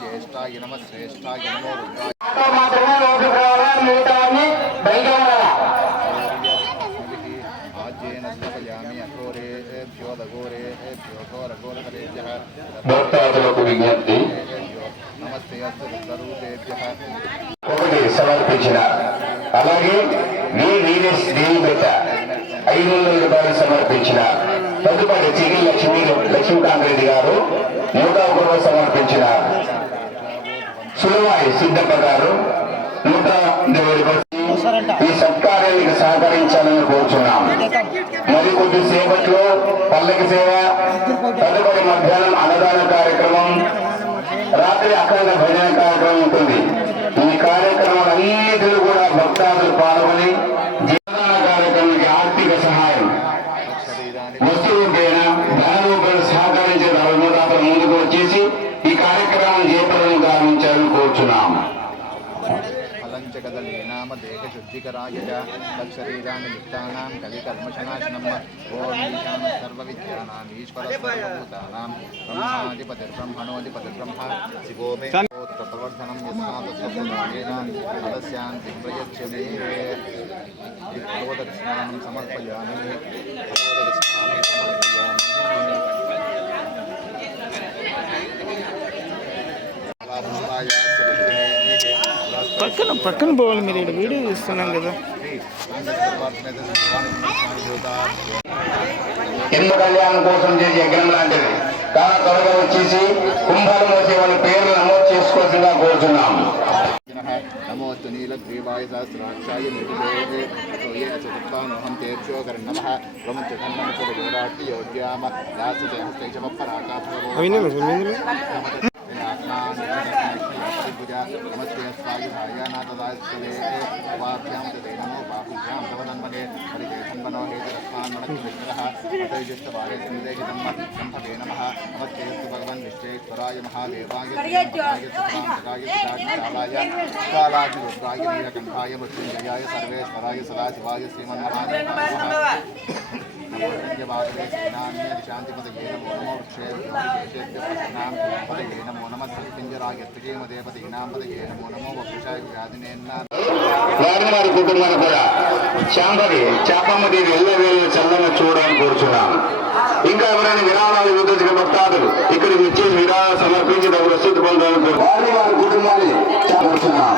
ज्येष्ठाय नमः श्रेष्ठाय नमो आज्येन स्थापयामि अघोरेभ्यो दघोरेभ्यो घोरघोरकरेभ्यः భక్తాదులకు విజ్ఞప్తి नमस्ते अस्तु रुद्ररूपेभ्यः ఒకటి సమర్పించిన అలాగే వీరేష్ దేవిపేట 500 రూపాయలు సమర్పించిన తదుపరి చిగి లక్ష్మీకాంత్ రెడ్డి గారు 101 రూపాయలు సమర్పించిన సులవాయి సిద్ధప్ప గారు 150 ఈ సత్కార్యానికి సహకరించాలని కోరుచున్నాం. మరి కొద్దిసేపట్లో పల్లకి సేవ, తదుపరి మధ్యాహ్నం అన్నదాన కార్యక్రమం, రాత్రి అఖండ భజన కార్యక్రమం ఉంటుంది. ఈ కార్యక్రమాలన్నిటిలో కూడా భక్తాదులు పాల్గొని జీవన కార్యక్రమానికి ఆర్థిక సహాయం వస్తు రూపేణ ధన రూపేణ సహకరించే ధర్మదాతలు ముందుకు వచ్చేసి ఈ కార్యక్రమం జయప్రదం గావించాలని కోరుచున్నాం. नाम देह शुद्धिकराय तत्शरीराणि युक्तानां कलिकल्मषनाशनम् ओम ईशान सर्वविद्यानां ईश्वर सर्वभूतानां ब्रह्माधिपतिर्ब्रह्मणोऽधिपतिर्ब्रह्म शिवो मे प्रवर्धनं यस्मादस्वप्रदानेन अदस्यान्तिं प्रयच्छ मे प्रदक्षिणां समर्पयामि పక్కన పక్కన పోవాలి. మీరు ఇక్కడ వీడియో చూస్తున్నాం కదా. హిందూ కళ్యాణం కోసం చేసే యజ్ఞం లాంటిది. చాలా త్వరగా వచ్చేసి కుంభాలు మోసే వాళ్ళ పేర్లు నమోదు చేసుకోవాల్సిందిగా కోరుతున్నాం. नमोस्तु नीलग्रीवाय सहस्राक्षाय निर्विदेहे सोयेन चतुर्थानोहं तेभ्यो कर्णमः त्वं च धन्वन्तुर्योराट्ति योग्याम दासते हस्तैशवपराका नमस्ते स्वायुधायानाथदास्ते उपाभ्यां ते नमो बाहुभ्यां तव तन्मने हरिकेशं वनो हेतरस्मान् मनक्तिविग्रहः अतैजस्तवारे सन्देहितं सम्भवे नमः नमस्ते भगवन् विश्वेश्वराय महादेवाय कालाय नीलकण्ठाय मृत्युञ्जयाय सर्वेश्वराय सदाशिवाय श्रीमन्महादेवाय शांतिपदये नमो नमो वृक्षेभ्यो पदये नमो नमः पिंजराय त्रिकेमदेवतीनां पदये नमो नमो वपुषाय व्याधिनेन्न వారి కుటుంబాన్ని కూడా శాంభవి చాపమ్మదేవి ఎల్లవేళ చల్లంగా చూడాలని కోరుచున్నాం. ఇంకా ఎవరైనా విరాళాలు విధించిన భక్తాదులు ఇక్కడికి వచ్చి విరాళాలు సమర్పించి డబ్బులు రసీదు పొందాలని వారి కుటుంబాన్ని కోరుచున్నాం.